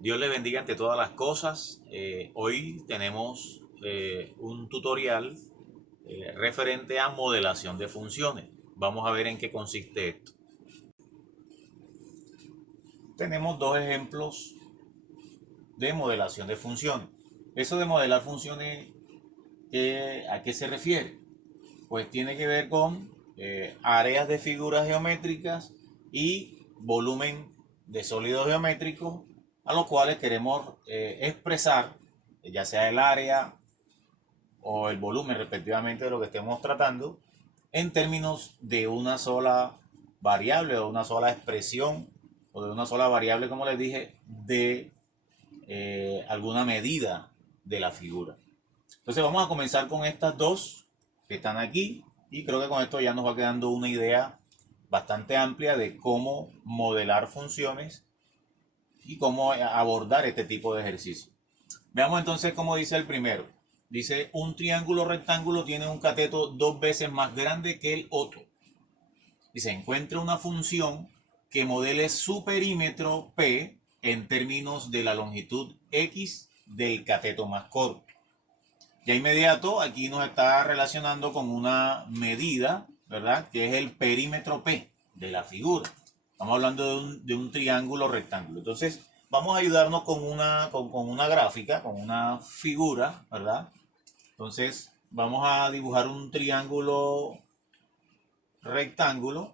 Dios le bendiga ante todas las cosas. Hoy tenemos un tutorial referente a modelación de funciones. Vamos a ver en qué consiste esto. Tenemos dos ejemplos de modelación de funciones. Eso de modelar funciones, ¿a qué se refiere? Pues tiene que ver con áreas de figuras geométricas y volumen de sólidos geométricos a los cuales queremos expresar, ya sea el área o el volumen respectivamente de lo que estemos tratando, en términos de una sola variable o una sola expresión o de una sola variable, como les dije, de alguna medida de la figura. Entonces vamos a comenzar con estas dos que están aquí y creo que con esto ya nos va quedando una idea bastante amplia de cómo modelar funciones y cómo abordar este tipo de ejercicio. Veamos entonces cómo dice el primero. Dice, un triángulo rectángulo tiene un cateto dos veces más grande que el otro. Y se encuentra una función que modele su perímetro P en términos de la longitud X del cateto más corto. Ya inmediato aquí nos está relacionando con una medida, ¿verdad? Que es el perímetro P de la figura. Estamos hablando de un triángulo rectángulo. Entonces, vamos a ayudarnos con una gráfica, con una figura, ¿verdad? Entonces, vamos a dibujar un triángulo rectángulo,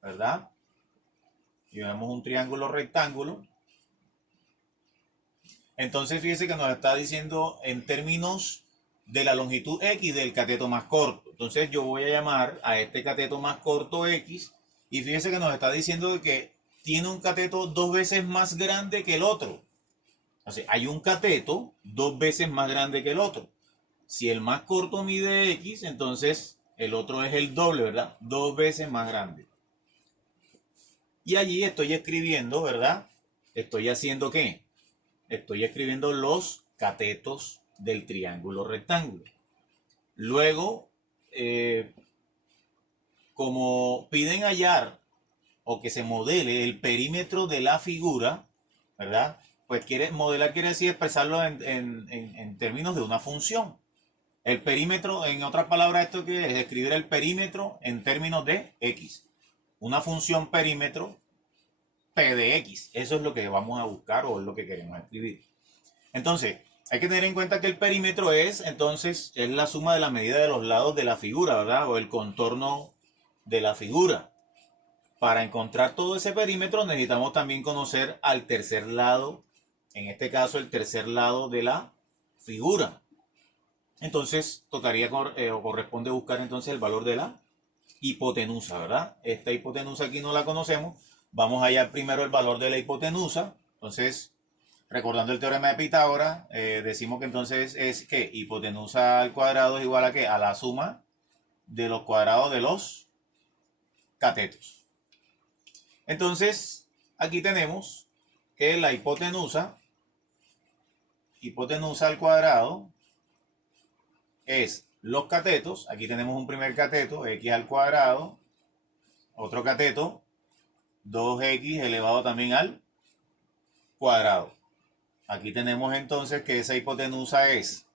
¿verdad? Y vemos un triángulo rectángulo. Entonces, fíjese que nos está diciendo en términos de la longitud X del cateto más corto. Entonces, yo voy a llamar a este cateto más corto X. Y fíjese que nos está diciendo que tiene un cateto dos veces más grande que el otro. O sea, hay un cateto dos veces más grande que el otro. Si el más corto mide X, entonces el otro es el doble, ¿verdad? Dos veces más grande. Y allí estoy escribiendo, ¿verdad? ¿Estoy haciendo qué? Estoy escribiendo los catetos del triángulo rectángulo. Luego, como piden hallar o que se modele el perímetro de la figura, ¿verdad? Pues modelar quiere decir expresarlo en términos de una función. El perímetro, en otras palabras, esto que es escribir el perímetro en términos de X. Una función perímetro P de X. Eso es lo que vamos a buscar o es lo que queremos escribir. Entonces, hay que tener en cuenta que el perímetro entonces, es la suma de la medida de los lados de la figura, ¿verdad? O el contorno de la figura. Para encontrar todo ese perímetro necesitamos también conocer al tercer lado, en este caso el tercer lado de la figura. Entonces, tocaría o corresponde buscar entonces el valor de la hipotenusa, ¿verdad? Esta hipotenusa aquí no la conocemos. Vamos a hallar primero el valor de la hipotenusa. Entonces, recordando el teorema de Pitágoras, decimos que entonces es que hipotenusa al cuadrado es igual a ¿qué? A la suma de los cuadrados de los catetos. Entonces, aquí tenemos que la hipotenusa al cuadrado es los catetos. Aquí tenemos un primer cateto, x al cuadrado, otro cateto, 2x elevado también al cuadrado. Aquí tenemos entonces que esa hipotenusa es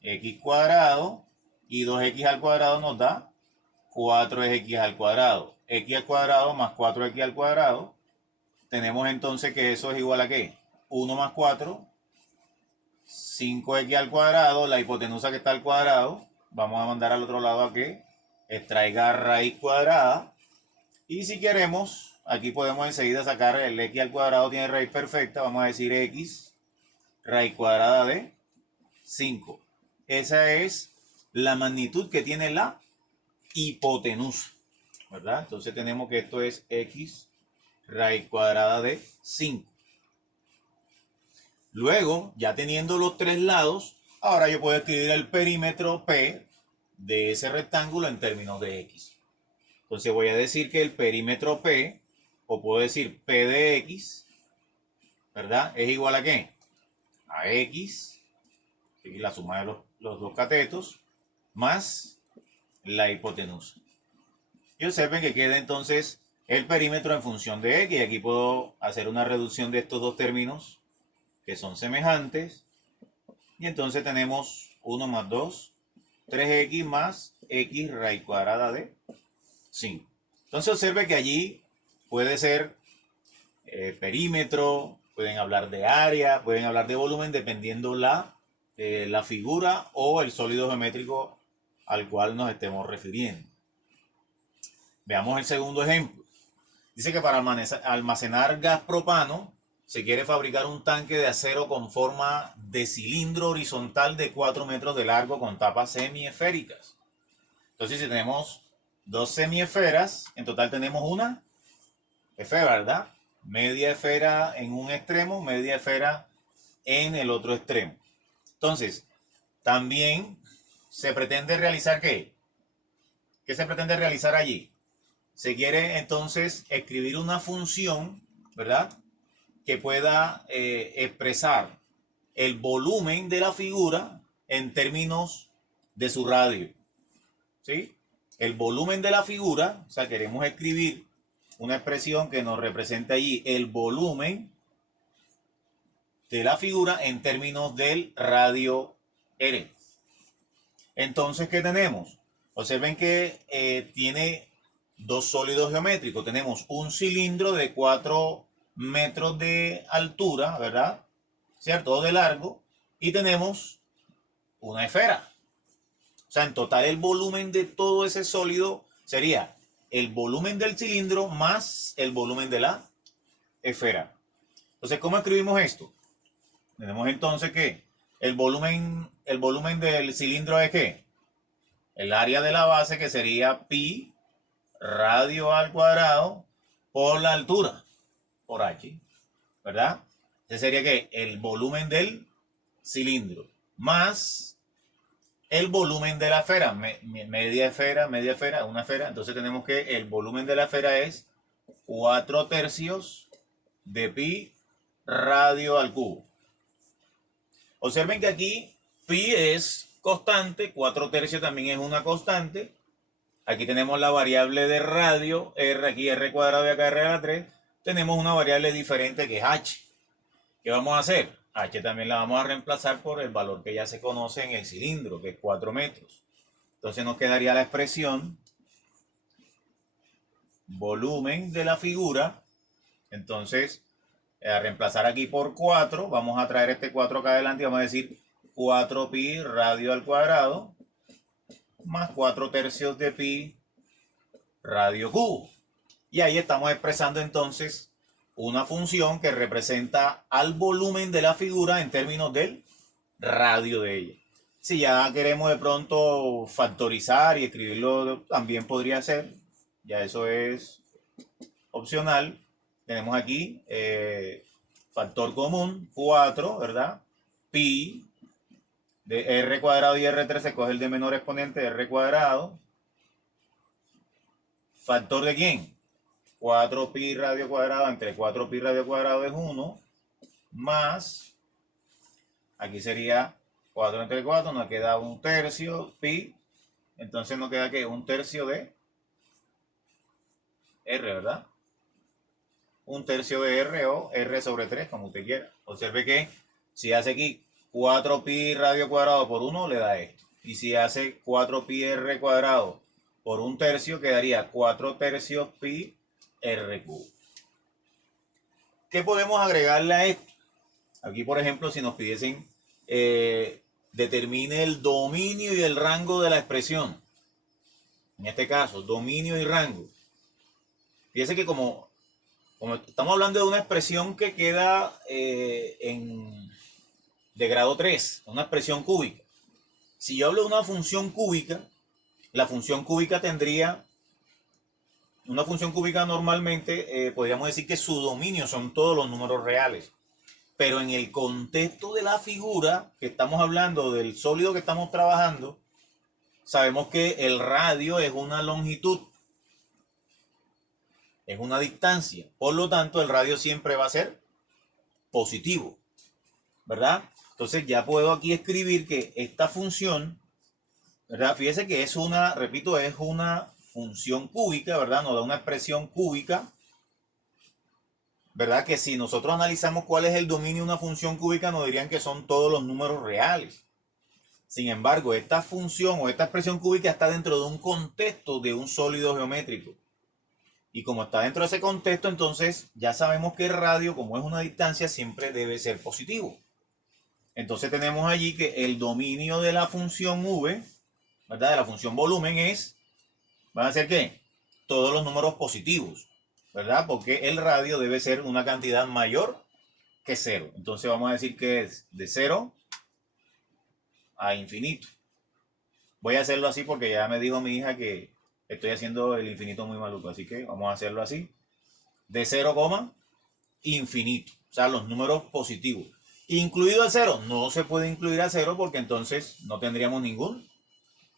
x cuadrado y 2x al cuadrado nos da 4x al cuadrado. X al cuadrado más 4x al cuadrado. Tenemos entonces que eso es igual a ¿qué? 1 más 4, 5x al cuadrado, la hipotenusa que está al cuadrado. Vamos a mandar al otro lado a que extraiga raíz cuadrada. Y si queremos, aquí podemos enseguida sacar el x al cuadrado tiene raíz perfecta. Vamos a decir x raíz cuadrada de 5. Esa es la magnitud que tiene la hipotenusa, ¿verdad? Entonces tenemos que esto es x raíz cuadrada de 5. Luego, ya teniendo los tres lados, ahora yo puedo escribir el perímetro P de ese rectángulo en términos de X. Entonces voy a decir que el perímetro P, o puedo decir P de X, ¿verdad? Es igual a ¿qué? A X, la suma de los dos catetos, más la hipotenusa. Y observen que queda entonces el perímetro en función de X. Y aquí puedo hacer una reducción de estos dos términos que son semejantes. Y entonces tenemos 1 más 2, 3x más x raíz cuadrada de 5. Entonces observe que allí puede ser perímetro, pueden hablar de área, pueden hablar de volumen dependiendo la figura o el sólido geométrico al cual nos estemos refiriendo. Veamos el segundo ejemplo. Dice que para almacenar gas propano se quiere fabricar un tanque de acero con forma de cilindro horizontal de 4 metros de largo con tapas semiesféricas. Entonces, si tenemos dos semiesferas, en total tenemos una esfera, ¿verdad? Media esfera en un extremo, media esfera en el otro extremo. Entonces, también se pretende realizar ¿qué? ¿Qué se pretende realizar allí? Se quiere entonces escribir una función, ¿verdad?, que pueda expresar el volumen de la figura en términos de su radio. ¿Sí? El volumen de la figura, o sea, queremos escribir una expresión que nos represente allí el volumen de la figura en términos del radio R. Entonces, ¿qué tenemos? Observen que tiene dos sólidos geométricos. Tenemos un cilindro de 4 metros de altura, ¿verdad? ¿Cierto? O de largo. Y tenemos una esfera. O sea, en total el volumen de todo ese sólido sería el volumen del cilindro más el volumen de la esfera. Entonces, ¿cómo escribimos esto? Tenemos entonces que el volumen del cilindro es ¿qué? El área de la base, que sería pi radio al cuadrado por la altura, por h, ¿verdad? Ese sería que el volumen del cilindro más el volumen de la esfera, media esfera, una esfera. Entonces tenemos que el volumen de la esfera es 4 tercios de pi radio al cubo. Observen que aquí pi es constante, 4 tercios también es una constante. Aquí tenemos la variable de radio, r, aquí r cuadrado y acá r a la 3. Tenemos una variable diferente que es h. ¿Qué vamos a hacer? H también la vamos a reemplazar por el valor que ya se conoce en el cilindro, que es 4 metros. Entonces nos quedaría la expresión volumen de la figura. Entonces, a reemplazar aquí por 4, vamos a traer este 4 acá adelante y vamos a decir 4 pi radio al cuadrado más 4 tercios de pi radio cubo. Y ahí estamos expresando entonces una función que representa al volumen de la figura en términos del radio de ella. Si ya queremos de pronto factorizar y escribirlo, también podría ser. Ya eso es opcional. Tenemos aquí factor común, 4, ¿verdad? Pi de r cuadrado y r3 se coge el de menor exponente de r cuadrado. ¿Factor de quién? 4 pi radio cuadrado entre 4 pi radio cuadrado es 1, más, aquí sería 4 entre 4, nos queda 1 tercio pi, entonces nos queda que 1 tercio de r, ¿verdad? 1 tercio de r o r sobre 3, como usted quiera. Observe que si hace aquí 4 pi radio cuadrado por 1, le da esto. Y si hace 4 pi r cuadrado por 1 tercio, quedaría 4 tercios pi r cubo. ¿Qué podemos agregarle a esto? Aquí, por ejemplo, si nos pidiesen determine el dominio y el rango de la expresión. En este caso, dominio y rango. Fíjese que como estamos hablando de una expresión que queda de grado 3, una expresión cúbica. Si yo hablo de una función cúbica, la función cúbica tendría, una función cúbica normalmente podríamos decir que su dominio son todos los números reales. Pero en el contexto de la figura que estamos hablando, del sólido que estamos trabajando, sabemos que el radio es una longitud, es una distancia. Por lo tanto, el radio siempre va a ser positivo, ¿verdad? Entonces ya puedo aquí escribir que esta función, ¿verdad? Fíjese que es una, repito, es una función cúbica, ¿verdad? Nos da una expresión cúbica ¿verdad? Que si nosotros analizamos cuál es el dominio de una función cúbica, nos dirían que son todos los números reales. Sin embargo, esta función o esta expresión cúbica está dentro de un contexto de un sólido geométrico. Y como está dentro de ese contexto, entonces ya sabemos que el radio, como es una distancia, siempre debe ser positivo. Entonces tenemos allí que el dominio de la función v, ¿verdad? De la función volumen van a ser ¿qué? Todos los números positivos, ¿verdad? Porque el radio debe ser una cantidad mayor que 0. Entonces vamos a decir que es de 0 a infinito. Voy a hacerlo así porque ya me dijo mi hija que estoy haciendo el infinito muy maluco. Así que vamos a hacerlo así. De 0, infinito. O sea, los números positivos. Incluido el 0. No se puede incluir al 0 porque entonces no tendríamos ningún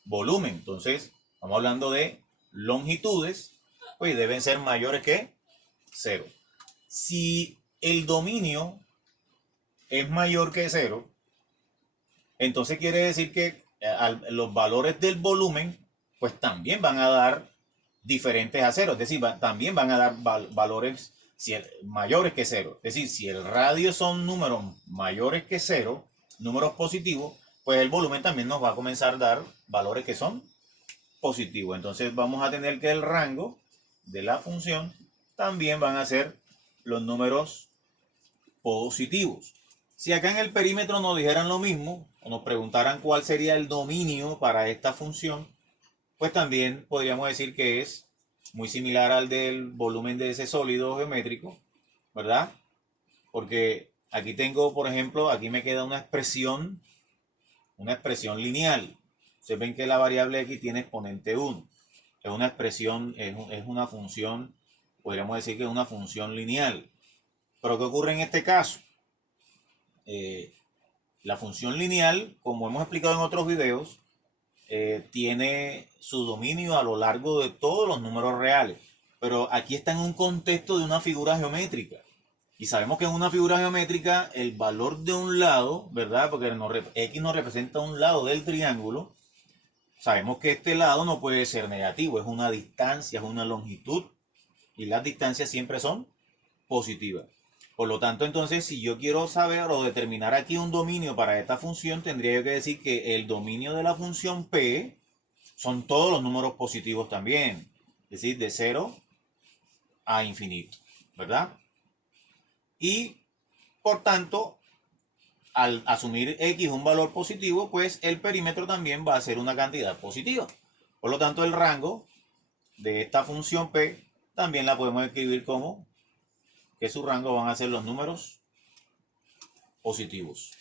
volumen. Entonces, estamos hablando de longitudes. Pues deben ser mayores que 0. Si el dominio es mayor que 0, entonces quiere decir que los valores del volumen pues también van a dar diferentes a 0. Es decir, también van a dar valores mayores que 0. Es decir, si el radio son números mayores que 0, números positivos, pues el volumen también nos va a comenzar a dar valores que son positivos. Entonces vamos a tener que el rango de la función también van a ser los números positivos. Si acá en el perímetro nos dijeran lo mismo, o nos preguntaran cuál sería el dominio para esta función, pues también podríamos decir que es muy similar al del volumen de ese sólido geométrico, ¿verdad? Porque aquí tengo, por ejemplo, aquí me queda una expresión lineal. Ustedes ven que la variable x tiene exponente 1. Es una expresión, es una función, podríamos decir que es una función lineal. Pero ¿qué ocurre en este caso? La función lineal, como hemos explicado en otros videos, tiene su dominio a lo largo de todos los números reales. Pero aquí está en un contexto de una figura geométrica. Y sabemos que en una figura geométrica el valor de un lado, ¿verdad? Porque x nos representa un lado del triángulo. Sabemos que este lado no puede ser negativo, es una distancia, es una longitud. Y las distancias siempre son positivas. Por lo tanto, entonces, si yo quiero saber o determinar aquí un dominio para esta función, tendría que decir que el dominio de la función P son todos los números positivos también. Es decir, de 0 a infinito, ¿verdad? Y, por tanto, al asumir x un valor positivo, pues el perímetro también va a ser una cantidad positiva. Por lo tanto, el rango de esta función P también la podemos escribir como que su rango van a ser los números positivos.